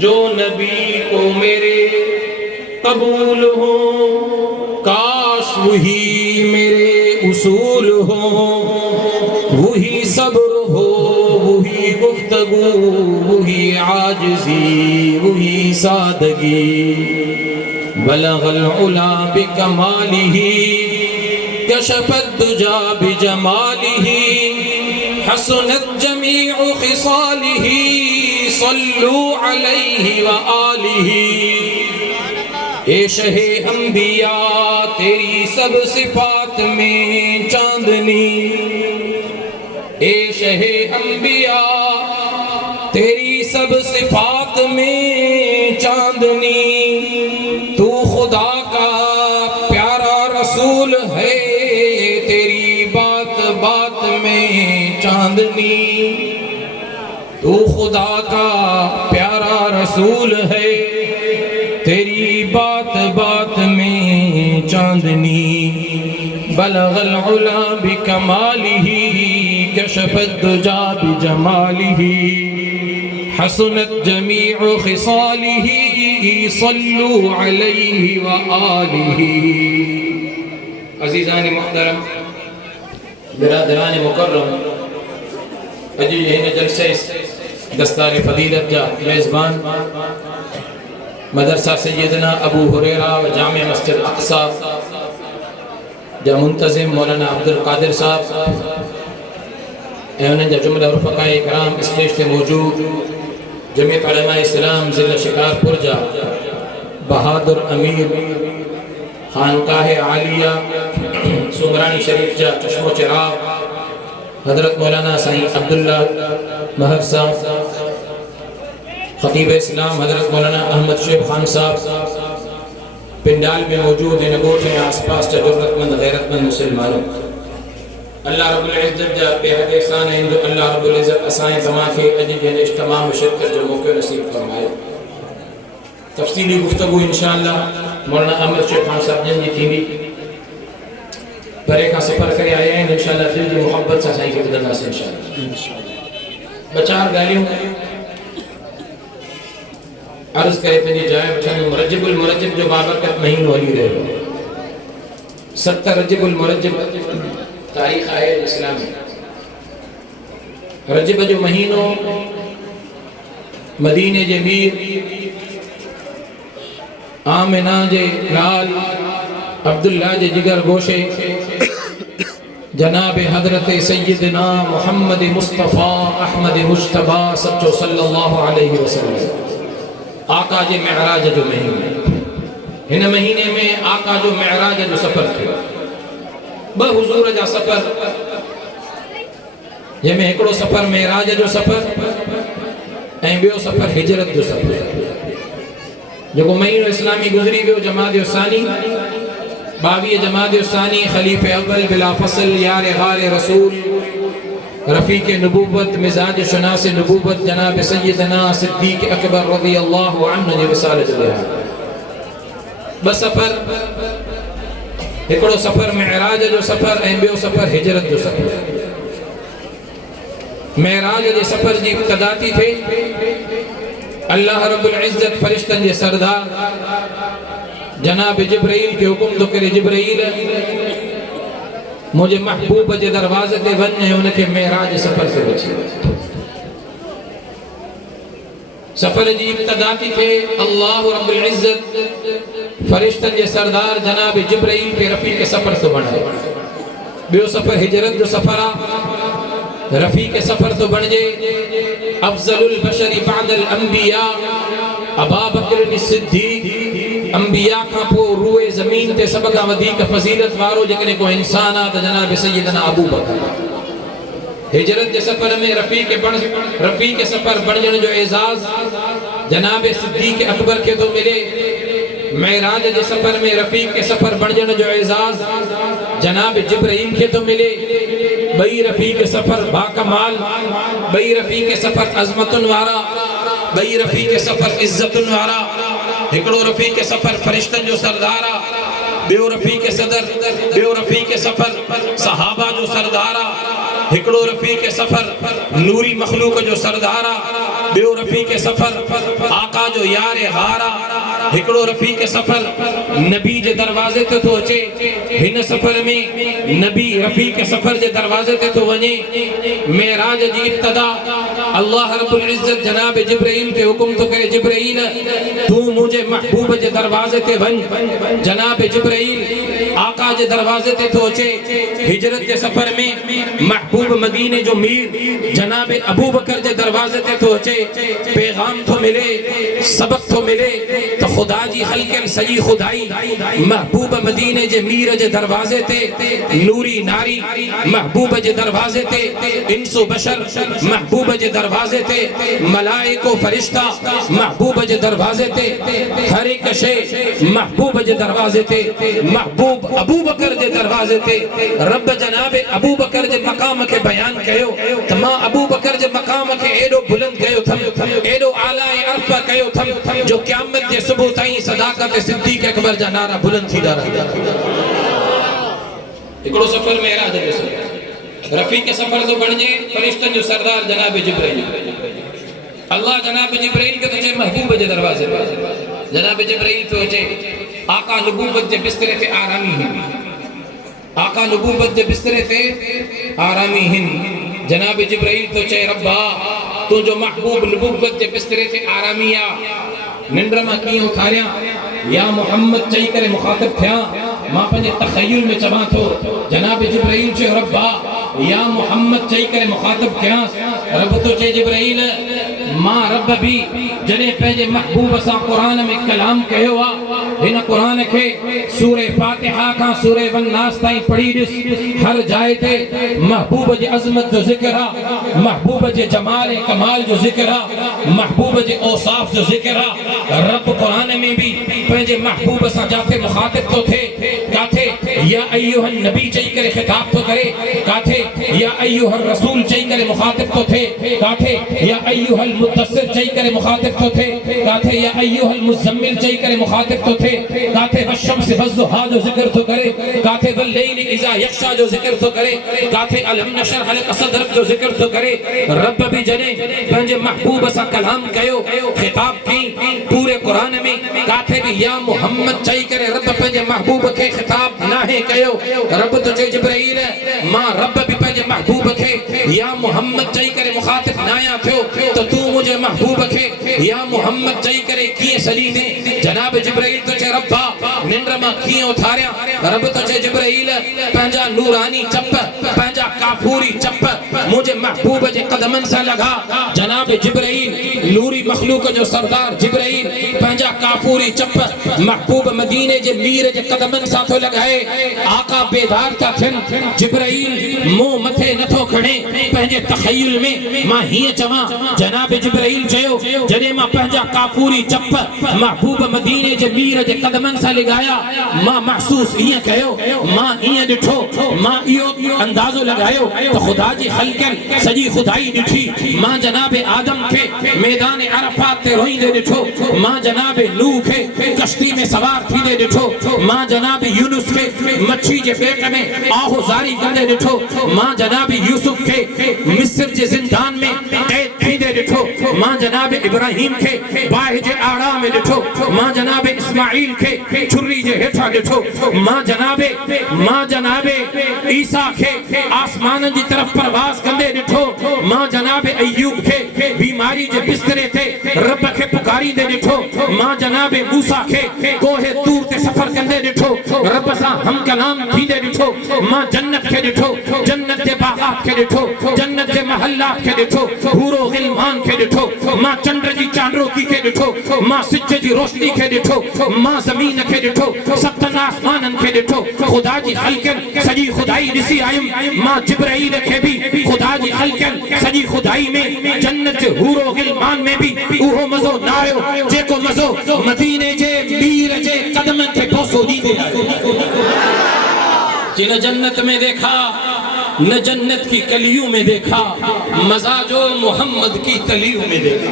जो नबी को मेरे कबूल हो, काश वही मेरे उसूल हो, वही सब्र हो, वही गुफ्तगू, वही आजिज़ी, वही सादगी। बलगल उला बिकमालिही, कशफत दुजा बिजमालिही, हसनत जमीउ खिसालिही, सल्लू अलैहि व आलिही। ए शहे अंबिया तेरी सब सिफात में चांदनी, ए शहे अंबिया तेरी सब सिफात में चांदनी। तू खुदा का प्यारा रसूल है, तेरी बात बात में चांदनी। तू खुदा का प्यारा रसूल है, तेरी बात बात में चांदनी। बलगल उला बिकमालिही, कशफत दुजा बिजमालिही, हसनत जमीउ खिसालिही, सल्लू अलैहि व आलिही। अज़ीज़ान मुहतरम, बिरादरान मुकर्रम, अज हिन जलसे दस्तार फजीलत जा मेज़बान मदरसा सैयदना अबू हुरैरा व जामे मस्जिद अक़सा जा मुंतज़िम मौलाना अब्दुल कादिर साहब ऐं उन्हनि जा जुमला रुफ़क़ाए इकराम स्टेज ते मौजूद जमीयत उलमा इस्लाम ज़िला शिकारपुर जा बहादुर अमीर खानकाह आलिया सुमरानी शरीफ जा चश्मो चिराग हज़रत मौलाना साईं अब्दुल्ला महर साहब, खतीब इस्लाम हज़रत मौलाना अहमद शेख खान साहब पिंडाल में मौजूद इन गोठ में आसपास जा ज़रूरतमंद गैरतमंद मुसलमानों, अल्लाह रब्बुल इज़्ज़त जा बेहद एहसान है। अल्लाह रब्बुल इज़्ज़त असां तमाम खे अज जे इज्तिमा में शिरकत जो मौक़ो नसीब फरमायो। तफ़सीली गुफ्तगू इंशाअल्लाह मौलाना अहमद शेख खान साहब जन जी थींदी। परे का सफ़र करे आया आहिनि, इंशाअल्लाह दिल जी मोहब्बत सां साईं खे ॿुधंदासीं इंशाअल्लाह। ॿ-चार ॻाल्हियूं अर्ज़ करे पंहिंजी जाइ वठंदुमि। रजबुल मुरज्जब जो बाबरकत महीनो हली रहियो। 7 रजबुल मुरज्जब तारीख़ आहे इस्लाम में। रजब जो महीनो मदीने जे मीर आमिना जे लाल अब्दुल्ला जे जिगर गोशे जनाब हज़रत सैयदना मुहम्मद मुस्तफ़ा अहमद मुश्तबा सच्चो सल्लल्लाहु अलैहि वसल्लम आका जे मेराज जो महीनो। हिन महीने में आका जो मेराज जो सफ़र थियो। 2 हुज़ूर जा सफ़र, जंहिंमें हिकिड़ो सफ़र मेराज जो सफ़र ऐं ॿियो सफ़र हिजरत जो सफ़र। जेको महीनो इस्लामी गुज़री वियो जमाद सानी 22 जमाद सानी ख़लीफ़े अव्वल बिला फ़सल यार गार रसूल रफ़ीक़ नबूवत मिज़ाज शनास नबूवत जनाब सैयदना सिद्दीक़ अकबर रज़ी अल्लाहु अन्हु जे विसाल जो आहे। 2 सफ़र, हिकिड़ो सफ़र मेराज जो सफ़र ऐं ॿियो सफ़र हिजरत जो सफ़र। मेराज जे सफ़र जी इब्तिदा थी थिए। अल्लाह रब्बुल इज़्ज़त फ़रिश्तनि जे सरदार जनाब जिब्राईल खे हुकुम थो करे, जिब्राईल मुझे महबूब जे दरवाज़े ते वञ, उनखे मेराज सफ़र ते वठी। सफ़र जी इब्तिदा थी थिए। अल्लाह रब्बुल इज़्ज़त फ़रिश्तनि जे सरदार जनाब जिब्राईल खे रफ़ीक़ सफ़र थो बणाए। ॿियो सफ़र हिजरत जो सफ़र आहे। रफ़ीक़ सफ़र थो बणिजे अफ़ज़लुल बशरी बअदल अंबिया अबा बकर सिद्दीक़। अंबिया खां पोइ रूए ज़मीन ते सभ खां वधीक फ़ज़ीलत वारो जेकॾहिं को इंसान आहे त जनाब सैयदना अबू बकर। हिजरत जे सफ़र में रफ़ीक़ सफ़र बणजण जो एज़ाज़ जनाब सिद्दीक़ अकबर खे थो मिले। मेराज जे सफ़र में रफ़ीक़ सफ़र बणजण जो एज़ाज़ जनाब जिब्राईल खे थो मिले। ॿई रफ़ीक़ सफ़र बाकमाल, ॿई रफ़ीक़ सफ़र अज़मतुनि वारा, ॿई रफ़ीक़ सफ़र इज़्ज़तुनि वारा। हिकिड़ो रफ़ीक़ सफ़र फ़रिश्तनि जो सरदार आहे, ॿियो रफ़ीक़ सफ़र सहाबा जो सरदार आहे। हिकड़ो रफीक सफर नूरी मखलूक जो सरदारा, बियो रफीक सफर आका जो यार हारा, हिकड़ो रफीक सफर नबी जे दरवाजे ते तो अचे। हिन सफर में नबी रफीक सफर जे दरवाजे ते तो वने। मेराज जी इब्तिदा अल्लाह रब्बुल इज्जत जनाब जिब्राइल के हुक्म तो करे, जिब्राइल तू मुझे महबूब जे दरवाजे ते वन। जनाब जिब्राइल आका जे दरवाजे ते तो अचे। हिजरत के सफर में महबूब मदीने जो मीर जनाब अबू बकर जे दरवाजे ते तो अचे। पैगाम तो मिले, सबक तो मिले, तो खुदा जी हल्के सजी खुदाई महबूब मदीने जे मीर जे दरवाजे ते नूरी नारी, महबूब जे दरवाजे ते इंसो बशर, महबूब जे दरवाजे ते मलाइको फरिश्ता, महबूब जे दरवाजे ते हर एक शे, महबूब जे दरवाजे ते महबूब अबू बकर जे दरवाजे ते रब जनाब अबू बकर जे मकाम के बयान कयो। तमा अबू बकर जे मकाम के एडो बुलंद कयो थम, एडो आला अरफा कयो थम, जो क़यामत जे सुबह ताईं सदाकत सिद्दीक अकबर जा नारा बुलंद थी रहंदा। हिकड़ो सफर मेराज जो सफर, रफीक सफर तो बणजे फरिश्तन जो सरदार जनाब जिब्राइल। अल्लाह जनाब जिब्राइल के तो चे महबूब जे दरवाजे, जनाब जिब्राइल तो चे आका नबूवत जे बिस्तरे ते आरामी है, आका नबूवत जे बिस्तरे ते आरामी हिन। जनाब जिब्राइल तो चे रब्बा तू जो महबूब नबूवत जे बिस्तरे ते आरामिया निंद्र मां कीअं उथारिया या मोहम्मद चई करे मुखातिब थिया। मां पंहिंजे तख़य्युल में चवां थो जनाब जिब्राइल चयो रब्बा या मोहम्मद चई करे मुखातिब थियांसि। रब तो चए जिब्राइल मां रब भी जॾहिं पंहिंजे महबूब सां क़ुरान में कलाम कयो आहे, हिन क़ुरान खे सूरे फातिहा खां सूरे वन्नास ताईं पढ़ी ॾिस। हर जाइ ते महबूब जे अज़मत जो ज़िक्र आहे, महबूब जे जमाल ऐं कमाल जो ज़िक्र आहे, महबूब जे औसाफ जो ज़िक्र आहे। रब क़ुरान में भी पंहिंजे महबूब सां जाते मुखातिब तो थे, काथे या अय्युहन नबी चई करे खिताब तो करे, काथे या अय्युहर रसूल चई करे मुखातिब तो थे, काथे या अय्युहल मुद्दस्सिर चई करे मुखातिब तो थे, काथे या अय्युहल मुज़म्मिल चई करे मुखातिब तो थे, काथे वशम्स वज़्ज़ुहा जो ज़िक्र तो करे, काथे वल्लैल इज़ा यग़शा जो ज़िक्र तो करे, काथे अलम नशरह लक सदरक जो ज़िक्र तो करे। रब भी जने पंहिंजे महबूब सां कलाम कयो, खिताब की पूरे कुरान में, काथे भी या मोहम्मद चई करे रब पंहिंजे महबूब के खिताब नाहे कयो। रब तो चए जिब्राइल मां रब भी पंहिंजे महबूब के या मोहम्मद चई करे मुखातिब नाया थियो, तो तू मुझे महबूब के या मोहम्मद चई करे कीअं सलीने। जनाब जिब्राइल तो चए रब्बा निंद्र मां कीअं उथारिया। रब तो चए जिब्राइल पंहिंजा नूरानी चप, पंहिंजा काफूरी चप मुझे महबूब जे कदमन सां लगा। जनाब जिब्राइल नूरी मखलूक जो सरदार जिब्राइल पंहिंजा काफूरी चप महबूब मदीने जे मीर जे कदमन सां थो लॻाए। आका बेदार था थियनि, जिब्राइल मुंहुं मथे नथो खणे पंहिंजे तख़य्युल में। मां हीअं चवां जनाब जिब्राइल चयो जॾहिं मां पंहिंजा काफूरी चप महबूब मदीने जे मीर जे कदमन सां लॻाया, मां महसूस ईअं कयो, मां ईअं ॾिठो, मां इहो अंदाज़ो लॻायो त ख़ुदा जी ख़ल्क़नि सॼी ख़ुदाई ॾिठी। मां जनाब आदम खे मैदान अरफात ते रोईंदे ॾिठो, मां जनाब नूह खे कश्ती में सवार थींदे ॾिठो, मां जनाब यूनुस खे मच्छी जे पेट में आहुज़ारी कंदे ॾिठो, मां जनाब यूसुफ खे मिस्र जे ज़िंदान में कैद थींदे ॾिठो, मां जनाब इब्राहिम खे बाहि जे आड़ा में ॾिठो, मां जनाब इस्माइल खे छुरी जे हेठां ॾिठो, मां जनाब ईसा खे आसमान जी तरफ परवाज़ कंदे ॾिठो, मां जनाब अय्यूब खे बीमारी जे बिस्तरे ते रब खे पुकारींदे ॾिठो, मां जनाब मूसा खे कोहे तूर ते सफ़र कंदे ॾिठो, रब सां हम कलाम थींदे ॾिठो, मां जन्नत खे ॾिठो, जन्नत जे बाग़ात खे ॾिठो, जन्नत जे महलात खे ॾिठो, हूरो गिलमान खे ॾिठो, मां चंड जी चांडोकी खे ॾिठो, मां सिज जी रोशनी खे ॾिठो, मां ज़मीन खे ॾिठो, सतनि आसमाननि खे ॾिठो। ख़ुदा जी ख़ल्क़नि सॼी ख़ुदाई ॾिसी आयुमि। मां जिब्राइल खे भी ख़ुदा जी ख़ल्क़नि सॼी ख़ुदाई में जन्नत जे हूरो गिलमान में भी उहो मज़ो न आयो जेको मज़ो मदीने जे मीर जे कदमनि ते बोसो ॾींदे जिन जन्नत में देखा न जन्नत की कलियों में देखा, मज़ा जो मोहम्मद की तलियों में देखा।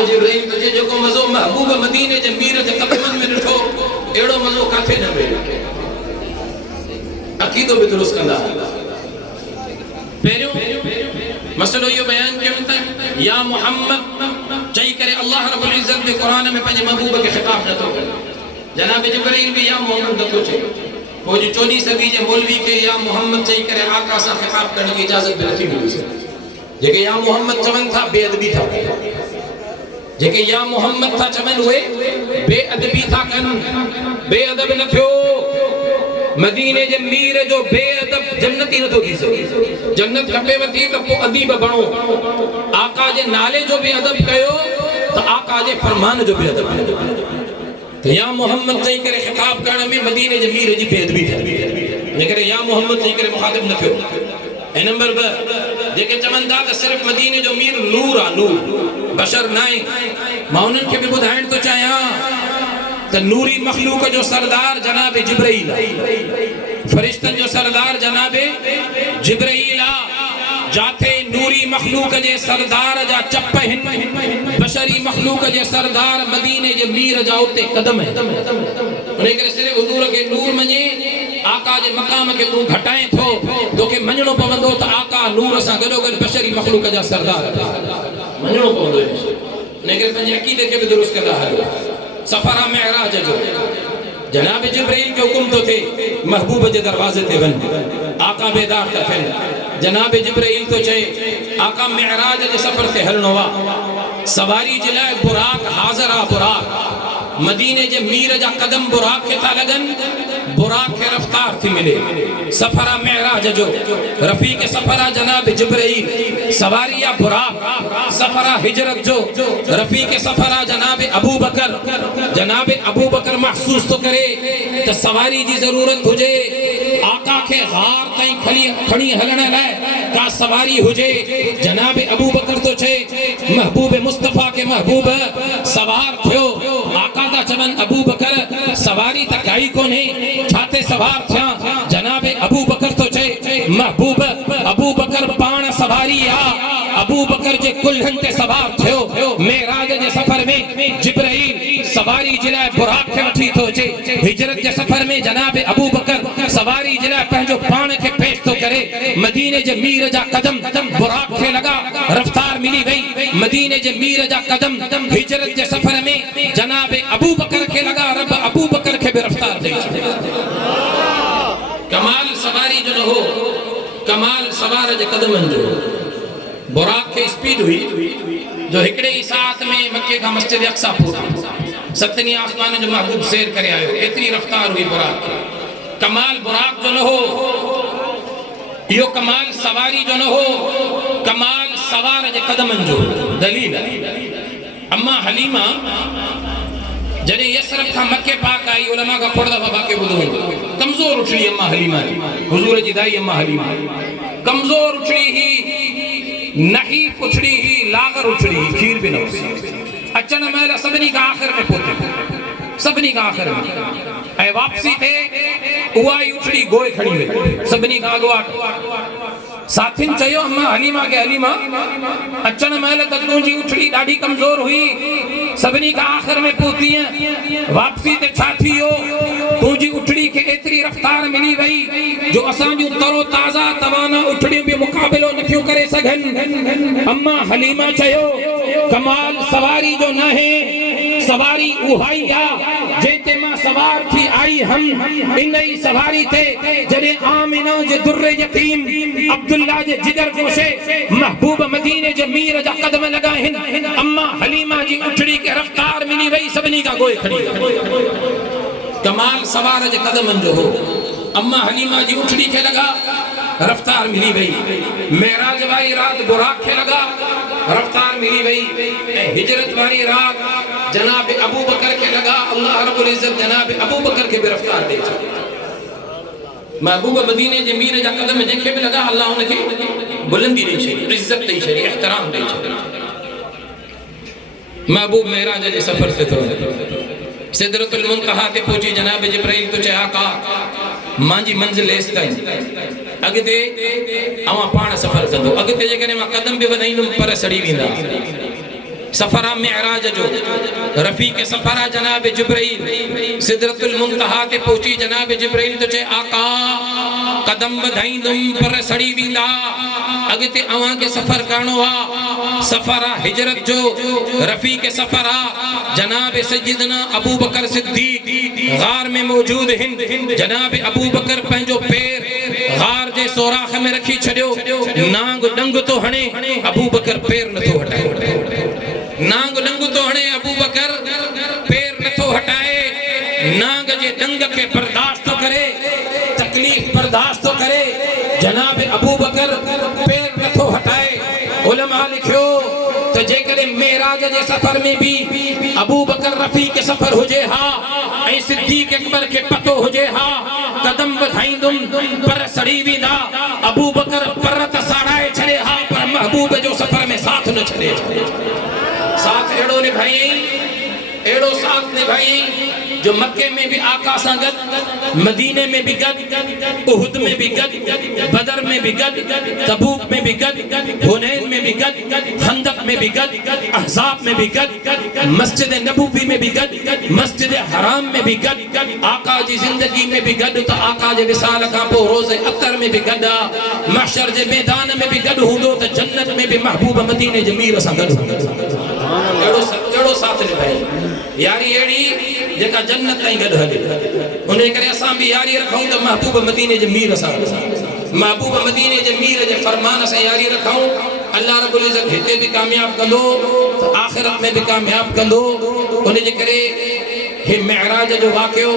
जिब्राइल मुझे जो मज़ो महबूब मदीने जे मीर जे कदमनि में ॾिठो, अहिड़ो मज़ो काथे न मिलियो। अक़ीदो बि दुरुस्त कंदा पहिरियों मसलो इहो बयान कयो त या मोहम्मद चई करे अल्लाह रब्बुल इज्जत ने कुरान में पंहिंजे महबूब खे ख़िताब नथो करे। जनाब जिब्राइल भी या मोहम्मद नथो चए। पोइ जो 14 सदी जे मौलवी खे या मोहम्मद चई करे आका सां ख़िताब करण जी इजाज़त भी नथी मिली सघे। जेके या मोहम्मद चवनि था बेअदबी था कनि। जेके या मोहम्मद था चवनि उहे बेअदबी था कनि। बेअदब न थियो। मदीने जे मीर जो बेअदब जन्नती नथो थी सघे। जन्नत खपेव थी त पोइ अदीब बणो। आका जे नाले जो भी अदब कयो त आका जे फरमान जो भी अदब कयो। त या मोहम्मद चई करे ख़िताब करण में मदीने जे मीर जी बेअदबी थी। जेकरे या मोहम्मद चई करे मुखातिब न थियो। ऐं नंबर 2 जेके चवनि था त सिर्फ़ मदीने जो मीर नूर आहे, नूर बशर न आहे। मां उन्हनि खे बि ॿुधाइण थो चाहियां त नूरी मखलूक जो सरदार जनाब जिब्राइल आहे। फरिश्तन जो सरदार जनाब जिब्राइल आहे। जाथे नूरी मखलूक जे सरदार जा चप हिन, बशरी मखलूक जे सरदार मदीने जे मीर जा उते कदम है। उन्हें करे सिर्फ हुजूर के नूर मने आका जे मकाम के तू घटाए थो तोखे मञणो पवंदो त आका नूर सां गॾो गॾु बशरी मखलूक जा सरदार मञणो पवंदो। उन्हें करे पंहिंजे अक़ीदे खे बि दुरुस्त कंदा हलो। सफरा मेराज जो जनाब जिब्राइल के हुकुम तो थे महबूब जे दरवाजे ते वन। आका बेदार था थियनि। जनाब जिब्राइल तो चए आका मेराज जे सफर ते हलणो आहे। सवारी जे लाइ बुराक हाज़िर आहे। बुराक मदीने जे मीर जा कदम बुराक खे था लॻनि। बुराक खे रफ्तार थी मिले। सफरा मेराज जो रफ़ीक सफरा जनाब जिब्राइल सवारी आहे बुराक। सफरा हिजरत जो रफ़ीक सफरा जनाब अबू बकर। जनाब अबू बकर महसूस तो करे त सवारी जी ज़रूरत हुजे। आका के हार ताईं खणी हलण लाइ का सवारी हुजे। जनाब अबू बकर तो चए महबूब मुस्तफ़ा के महबूब सवार थियो। आका ता चवनि अबू बकर सवारी त काई कोन्हे छाते सवार थिया। जनाब अबू बकर तो चए महबूब अबू बकर पाण सवारी आ। अबू बकर जे कुल्हन ते सवार थियो। मेराज जे सफर में जिब्राइल सवारी जे लाइ बुराक खे वठी थो अचे। हिजरत जे सफर में जनाब अबू बकर सवारी जे लाइ पंहिंजो पाण खे पेश थो करे। मदीने जे मीर जा कदम बुराक खे लॻा। रफ्तार मिली वई मदीने जे मीर जा कदम। हिजरत जे सफर में जनाब अबू बकर खे लॻा। रब अबू बकर खे भी रफ्तार ॾेई छॾी। कमाल सवारी जो न हो। कमाल सवार जे कदमनि जो। बुराक खे स्पीड हुई जो हिकड़े ही साथ में मक्के का मस्जिद अक्सा पहुंचा। सतनी आसमान जो महबूब सैर करे आयो। एतरी रफ्तार हुई बुराक। कमाल बुराक जो न हो। यो कमाल सवारी जो न हो। कमाल सवार जे कदमनि जो दलील। अम्मा हलीमा जॾहिं यसरफ खां मके पाक आई उलमा का खोड़ दफ़ा बाक़ी ॿुधो कमज़ोर उछड़ी अम्मा हलीमा हुजूर जी दाई अम्मा हलीमा कमज़ोर उछड़ी ही नहीफ उछड़ी ही लागर उछड़ी ही खीर भी न अचन महिल सभिनी खां आख़िर में पहुते। सभिनी खां आख़िर में ऐं वापसी थे उहा ई उछड़ी गोए खड़ी वई। सभिनी खां अॻुवाट साथिन चयो अम्मा हलीमा के हलीमा अचन महिल त तुंहिंजी उछड़ी ॾाढी कमज़ोर हुई। सभिनी खां आख़िर में पहुती वापसी ते छा थी वियो। तुंहिंजी उछड़ी खे एतिरी रफ्तार मिली वई जो असां जूं तरो ताज़ा तवाना उछड़ियूं बि मुक़ाबिलो नथियूं करे सघनि। अम्मा हलीमा चयो कमाल सवारी जो न है। सवारी उहा ई आहे जंहिं ते मां सवार थी आई हम। इन ई सवारी ते जॾहिं आमिना जे दुर्रे यतीम अब्दुल्ला जे जिगर गोशे महबूब मदीने जे मीर जा कदम लॻा आहिनि। अम्मा हलीमा जी उछड़ी खे रफ्तार मिली वई। सभिनी खां गोए खड़ी। कमाल सवार जे कदमनि जो हो। अम्मा हलीमा जी उछड़ी खे लॻा रफ्तार मिली वई। मेराज वारी रात बुराक खे लॻा रफ्तार मिली वई। ऐं हिजरत वारी रात जनाब अबू बकर के लगा। अल्लाह रब्बुल इज्जत जनाब अबू बकर के भी रफ्तार दे छॾी। महबूब मदीने जे मीर जा कदम जंहिंखे बि लॻा अल्लाह उनखे बुलंदी ॾेई छॾी। इज्जत ॾेई छॾी। एहतराम ॾेई छॾी। महबूब मेराज जे सफ़र ते थो सिदरतुल मुंतहा ते पहुची। जनाब जिब्राइल तो चए आका मांजी मंज़िल एस ताईं। अॻिते अवां पाण सफ़र कंदो। अॻिते जेकॾहिं मां कदम बि वधाईंदुमि पर सड़ी वेंदा। सफरा मिअराज जो रफीक सफरा जनाब जिब्राइल सिदरतुल मुंतहा ते पहुंची जनाब जिब्राइल तो चे आका कदम वधाईंदुम पर सड़ी वींदा अगते अवां के सफर करणो आ सफरा हिजरत जो रफीक सफरा जनाब सय्यदना अबू बकर सिद्दीक गार में मौजूद हिंद जनाब अबू बकर पंहिंजो पैर गार जे सोराख में रखी छड़ियो नांग डंग तो हणे अबू बकर पैर नथो हटाए नांग डंग तो हणे अबू बकर पैर नथो हटाए नांग जे डंग के बर्दाश्त तो करे तकलीफ बर्दाश्त तो करे जनाब अबू बकर पैर नथो हटाए उलमा लिखियो तो जेकरे मेराज जे सफर में भी अबू बकर रफी के सफर हुजे हा ऐं सिद्दीक अकबर के पतो हुजे हा कदम वधाईंदुम पर सड़ी वींदा अबू बकर परत साड़ाए छड़े हा पर महबूब जो सफर में साथ न छड़े साथ एड़ो निभाई एड़ो साथ निभाई जो मक्के में भी आका सां गद मदीने में भी गद उहुद में भी गद बदर में भी गद तबूक में भी गद हुनैन में भी गद खंदक में भी गद अहज़ाब में भी गद मस्जिद नबवी में भी गद मस्जिद हराम में भी गद आका जी जिंदगी में भी गद तो आका जे विसाल का पो रोज़े अतर में भी गद महशर जे मैदान में भी गद हुंदो तो जन्नत में भी महबूब मदीने जे मीर सां गद एड़ो साथ निभाई यारी एड़ी जेका जन्नत ताईं गॾु हले उन करे असां भी यारी रखूं त महबूब मदीने जे मीर सां महबूब मदीने जे मीर जे फरमान सां यारी रखूं अल्लाह रब्बुल इज़्ज़त हिते भी कामयाब कंदो त आखिरत में भी कामयाब कंदो उन जे करे हे मिअराज जो वाक़ियो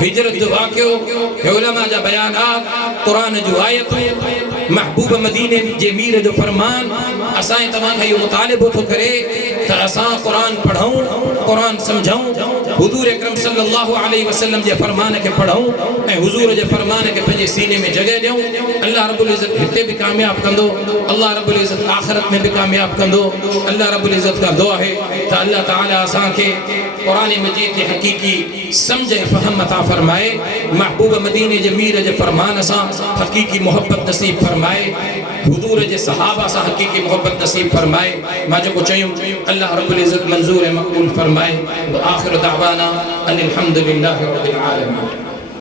हिजरत जो वाक़ियो हे उलमा जा बयानात कुरान जो आयतूं महबूब मदीने जे मीर जो फरमान असां तमाम खां इहो मुतालिबो थो करे त असां कुरान पढ़ूं कुरान समझूं हुजूर अकरम सल्लल्लाहु अलैहि वसल्लम जे फरमान के पढ़ूं ऐं हुजूर जे फरमान के पंहिंजे सीने में जगह ॾियूं अल्लाह रब्बुल इज़्ज़त हिते भी कामयाब कंदो अल्लाह रब्बुल इज़्ज़त आखिरत में भी कामयाब कंदो अल्लाह रब्बुल इज़्ज़त का दुआ है त अल्लाह ताला असां के कुरान मजीद के हकीकी समझ फहम अता फरमाए महबूब मदीने जे मीर जे फरमान सां हकीकी मोहब्बत नसीब फरमाए हुजूर जे सहाबा सां हकीकी मोहब्बत नसीब फरमाए मां जेको चयूं अल्लाह रब्बुल इज़्ज़त मंजूर ऐं मक़बूल फरमाए व आखिर दावाना अनिल हम्दुलिल्लाहि रब्बिल आलमीन।